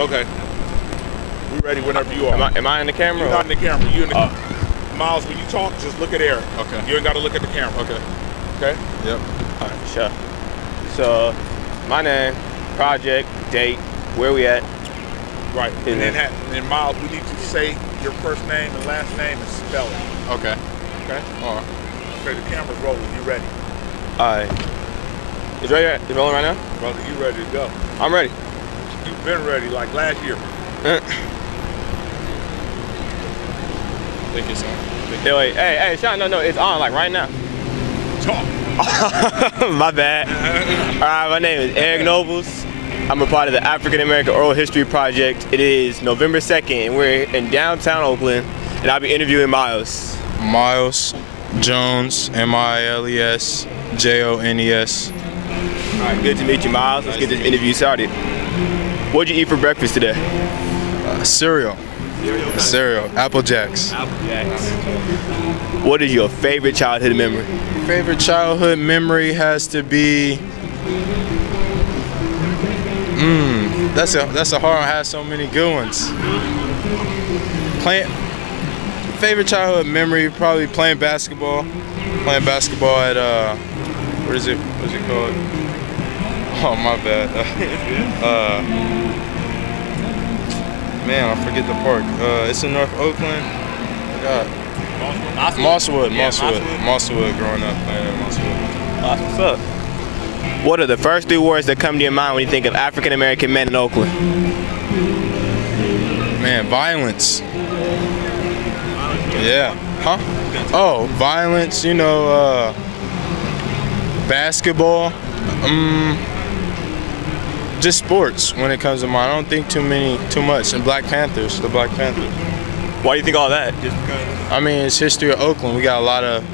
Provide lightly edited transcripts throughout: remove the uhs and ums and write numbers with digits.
Okay. We ready whenever you are. Am I in the camera? You're not in the camera. You in the Miles, when you talk, just look at Eric. Okay. You ain't got to look at the camera. Okay. Okay? Yep. All right, sure. So, my name, project, date, where we at. Right. And then Miles, we need to say your first name and last name and spell it. Okay. Okay? All right. Okay, the camera's rolling. You ready? All right. It's rolling right now? Brother, you ready to go? I'm ready. You've been ready like last year. Thank you, sir. Yeah, wait, hey, Sean, no, it's on, like right now. Talk. My bad. All right, my name is Eric Nobles. I'm a part of the African American Oral History Project. It is November 2nd, and we're in downtown Oakland, and I'll be interviewing Miles. Miles Jones, Miles Jones. All right, good to meet you, Miles. Let's get this interview started. What'd you eat for breakfast today? Cereal. Cereal. Apple Jacks. Apple Jacks. What is your favorite childhood memory? Favorite childhood memory has to be. That's a hard one. I have so many good ones. Favorite childhood memory, probably playing basketball. Playing basketball at what is it called? Oh, my bad. Man, I forget the park. It's in North Oakland. Mosswood. Mosswood. Growing up playing at Mosswood. That's what's up. What are the first three words that come to your mind when you think of African American men in Oakland? Man, violence. Yeah. Huh? Oh, violence. You know, basketball. Just sports when it comes to mind. I don't think too much. And Black Panthers, the Black Panthers. Why do you think all that? Just because? I mean, it's history of Oakland. We got a lot of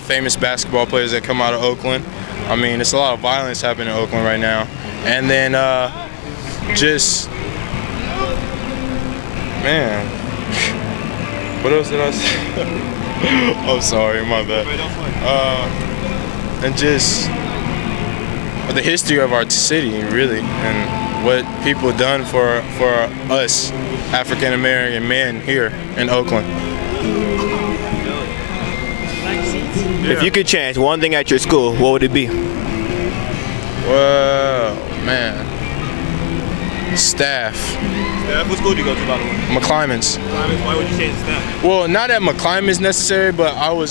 famous basketball players that come out of Oakland. I mean, it's a lot of violence happening in Oakland right now. And then man, what else did I say? I'm sorry, my bad. And just the history of our city, really, and what people done for us African American men here in Oakland. If you could change one thing at your school, what would it be? Well, man, staff. What school do you go to, by the way? McClymonds. Why would you change the staff? Well, not at McClymonds necessarily, but I went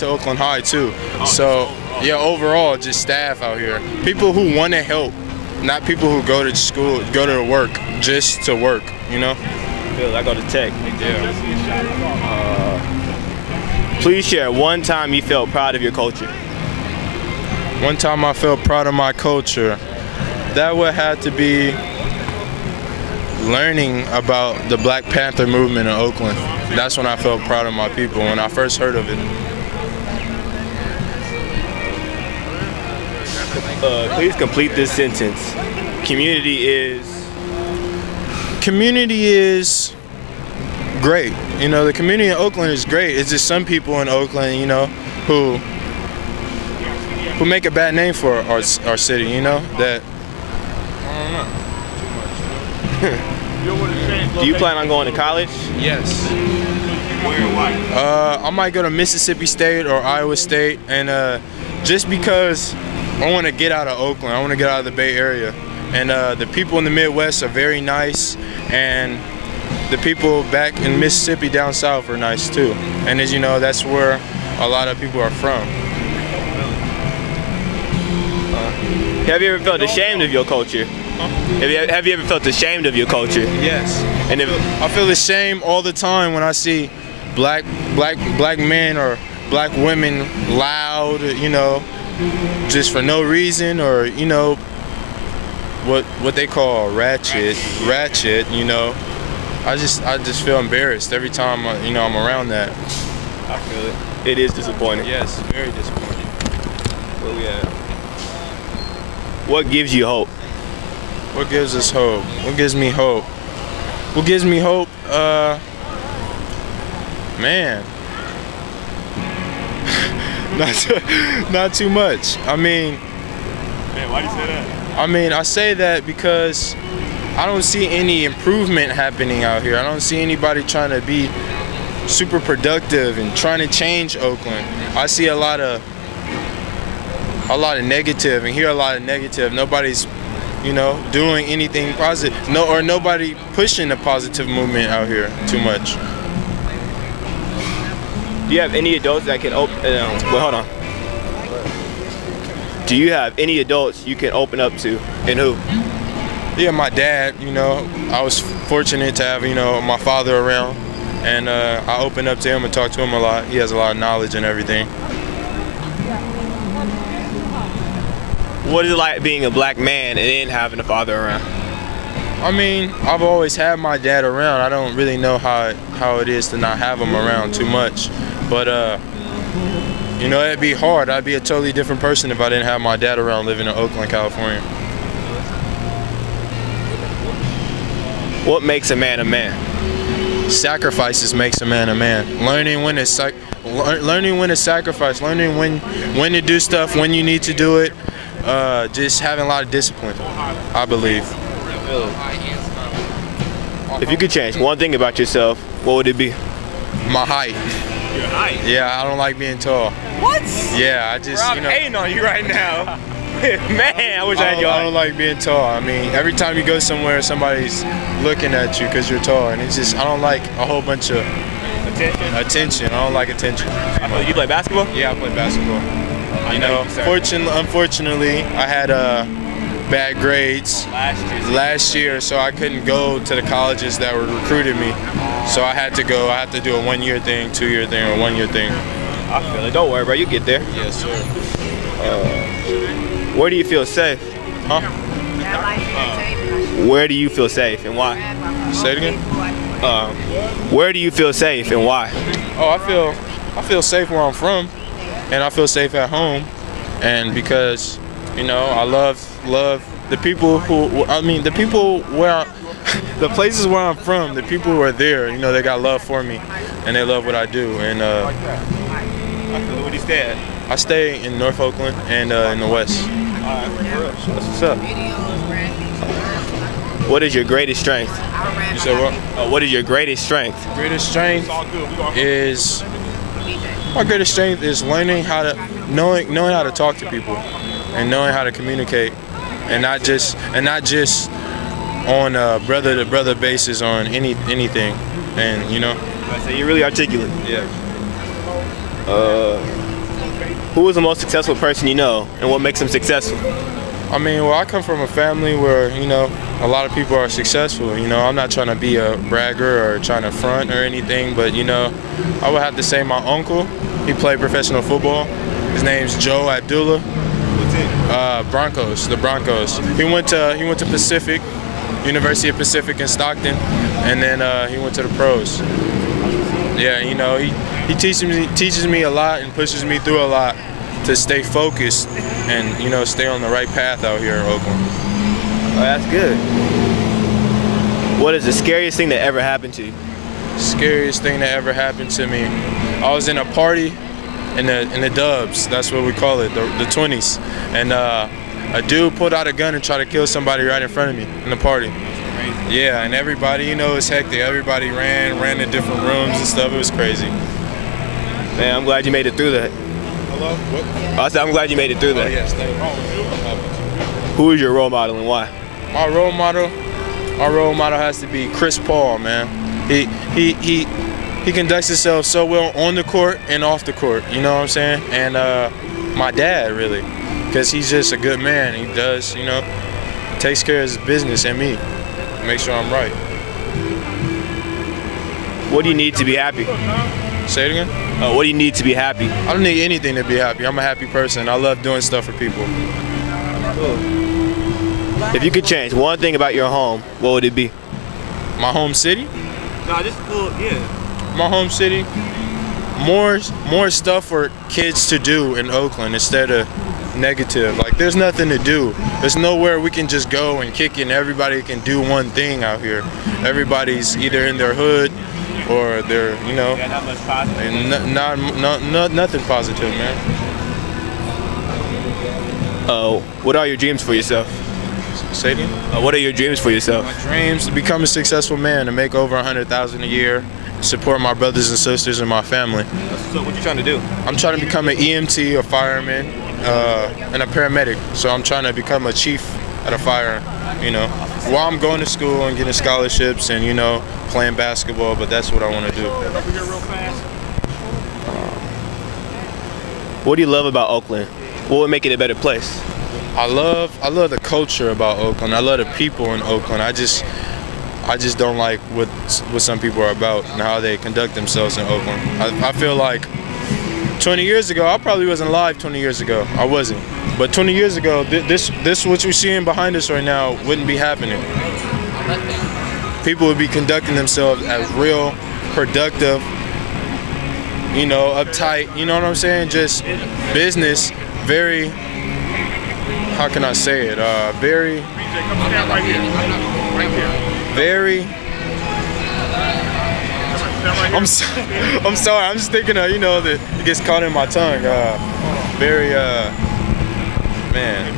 to Oakland High too. So yeah, overall, just staff out here. People who want to help, not people who go to school, go to work just to work, you know? I go to Tech. Yeah. Please share one time you felt proud of your culture. One time I felt proud of my culture, that would have to be learning about the Black Panther movement in Oakland. That's when I felt proud of my people, when I first heard of it. Please complete this sentence. Community is great. You know, the community in Oakland is great. It's just some people in Oakland, you know, who make a bad name for our city, you know, that, I don't know. Do you plan on going to college? Yes. Where and why? I might go to Mississippi State or Iowa State, and just because I want to get out of Oakland, I want to get out of the Bay Area, and the people in the Midwest are very nice, and the people back in Mississippi down south are nice too. And as you know, that's where a lot of people are from. Have you ever felt ashamed of your culture? Have you ever felt ashamed of your culture? Yes. And I feel ashamed all the time when I see black men or black women loud, you know, just for no reason, or you know, what they call ratchet, you know. I just feel embarrassed every time I'm around that. I feel it. It is disappointing. Yes, very disappointing. Where we at? What gives you hope? What gives us hope? What gives me hope? What gives me hope? Man, not too much. I mean, Man, why do you say that? I mean, I say that because I don't see any improvement happening out here. I don't see anybody trying to be super productive and trying to change Oakland. I see a lot of negative and hear a lot of negative. Nobody's, doing anything positive. Nobody pushing the positive movement out here too much. Do you have any adults that can hold on. Do you have any adults you can open up to, and who? Yeah, my dad, I was fortunate to have, my father around, and I open up to him and talk to him a lot. He has a lot of knowledge and everything. What is it like being a black man and then having a father around? I mean, I've always had my dad around. I don't really know how it is to not have him around too much. But, it'd be hard. I'd be a totally different person if I didn't have my dad around living in Oakland, California. What makes a man a man? Sacrifices makes a man a man. Learning when to sacrifice, learning when to do stuff, when you need to do it. Just having a lot of discipline, I believe. If you could change one thing about yourself, what would it be? My height. Your height? Yeah, I don't like being tall. What? Yeah, I just, I'm hating on you right now. Man, I wish I had your height. I don't like being tall. I mean, every time you go somewhere, somebody's looking at you because you're tall, and it's just, I don't like a whole bunch of attention. I don't like attention. You play basketball? Yeah, I play basketball. Unfortunately, I had bad grades last year, so I couldn't go to the colleges that were recruiting me. So I had to go. I had to do a 1-year thing, 2-year thing, or 1-year thing. I feel it. Don't worry, bro. You get there. Yes, sir. Where do you feel safe? Huh? Where do you feel safe and why? Say it again. Where do you feel safe and why? Oh, I feel safe where I'm from, and I feel safe at home, and because I love the people the places where I'm from, the people who are there, they got love for me, and they love what I do. And Where do you stay at? I stay in North Oakland and in the West. Alright, that's what's up. What is your greatest strength? You said what? What is your greatest strength? Greatest strength is learning how to knowing how to talk to people and knowing how to communicate, and not just on a brother to brother basis on anything, and So you're really articulate. Yeah. Who is the most successful person you know, and what makes them successful? I mean, well, I come from a family where, a lot of people are successful. I'm not trying to be a bragger or trying to front or anything, but, I would have to say my uncle, he played professional football. His name's Joe Abdullah. The Broncos. He went to Pacific, University of Pacific in Stockton, and then he went to the pros. Yeah, he teaches me a lot and pushes me through a lot to stay focused and stay on the right path out here in Oakland. Oh, that's good. What is the scariest thing that ever happened to you? Scariest thing that ever happened to me. I was in a party in the Dubs. That's what we call it, the 20s, and a dude pulled out a gun and tried to kill somebody right in front of me in the party. Yeah, and everybody, it's hectic. Everybody ran to different rooms and stuff. It was crazy. Man, I'm glad you made it through that. Hello? What? I said I'm glad you made it through that. Oh, yes, thank you. Who is your role model and why? My role model has to be Chris Paul, man. He conducts himself so well on the court and off the court, you know what I'm saying? And my dad, really, because he's just a good man. He does, takes care of his business and me. Make sure I'm right. What do you need to be happy? Say it again? What do you need to be happy? I don't need anything to be happy. I'm a happy person. I love doing stuff for people. If you could change one thing about your home, what would it be? My home city? No, just yeah. My home city? More stuff for kids to do in Oakland instead of negative. Like, there's nothing to do. There's nowhere we can just go and kick it and everybody can do one thing out here. Everybody's either in their hood or they're, Not much positive. And nothing positive, man. What are your dreams for yourself? Stadium. What are your dreams for yourself? My dreams to become a successful man, to make over 100,000 a year, support my brothers and sisters and my family. So what you trying to do? I'm trying to become an EMT, a fireman, and a paramedic. So I'm trying to become a chief at a fire, you know, while I'm going to school and getting scholarships and, you know, playing basketball, but that's what I want to do. What do you love about Oakland? What would make it a better place? I love the culture about Oakland. I love the people in Oakland. I just don't like what some people are about and how they conduct themselves in Oakland. I feel like 20 years ago, I probably wasn't alive 20 years ago. I wasn't. But 20 years ago, this what you're seeing behind us right now wouldn't be happening. People would be conducting themselves as real, productive, you know, uptight, you know what I'm saying? Just business, very, how can I say it? Very, I'm sorry, I'm just thinking of, you know, that it gets caught in my tongue. Very, man.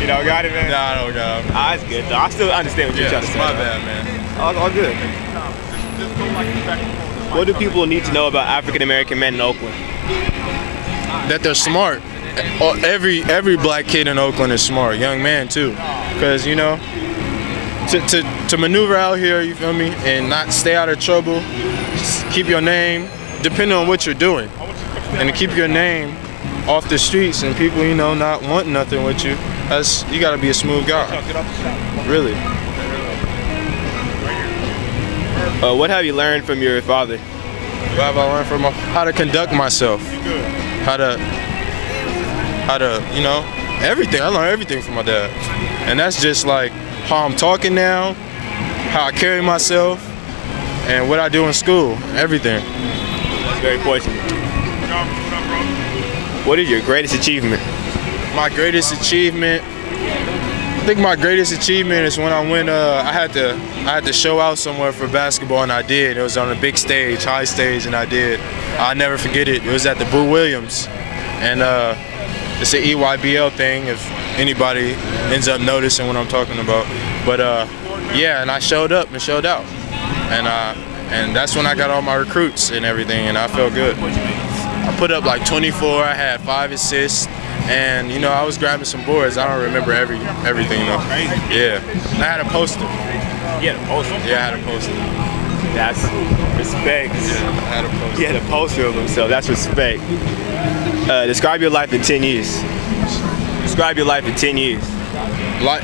You don't got it, man? Nah, I don't got it. It's good, though. I still understand what you're trying to say. My bad, man. All good. What do people need to know about African-American men in Oakland? That they're smart. Every black kid in Oakland is smart, young man too. Because, you know, to maneuver out here, you feel me, and not stay out of trouble, keep your name, depending on what you're doing, and to keep your name off the streets and people, you know, not wanting nothing with you, you gotta be a smooth guy, really. What have you learned from your father? What have I learned from how to conduct myself, how to, you know, everything. I learned everything from my dad, and that's just like how I'm talking now, how I carry myself, and what I do in school, everything. That's very fortunate. What is your greatest achievement? My greatest achievement, I think my greatest achievement is when I went, I had to show out somewhere for basketball, and I did. It was on a big stage, high stage, and I did. I'll never forget it. It was at the Boo Williams, and it's an EYBL thing if anybody ends up noticing what I'm talking about. But yeah, and I showed up and showed out, and that's when I got all my recruits and everything, and I felt good. I put up like 24. I had 5 assists, and you know I was grabbing some boards. I don't remember everything though. Yeah, and I had a poster. You had a poster? Yeah, I had a poster. That's respect. Yeah, I had a poster. He had a poster of himself. That's respect. Describe your life in 10 years. Describe your life in 10 years.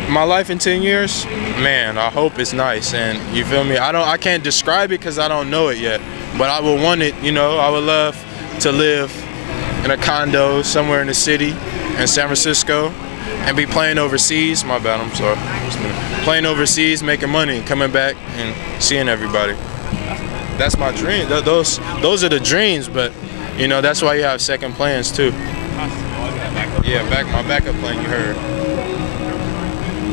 My life in 10 years, man, I hope it's nice. And you feel me? I can't describe it because I don't know it yet. But I would want it, you know, I would love to live in a condo somewhere in the city in San Francisco and be playing overseas. My bad, I'm sorry. Playing overseas, making money, coming back and seeing everybody. That's my dream. Those are the dreams, but you know, that's why you have second plans too. Yeah, my backup plan, you heard.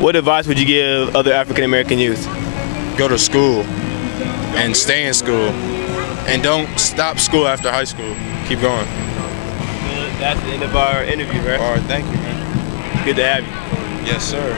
What advice would you give other African American youth? Go to school and stay in school. And don't stop school after high school. Keep going. That's the end of our interview, right? All right, thank you, man. Good to have you. Yes, sir.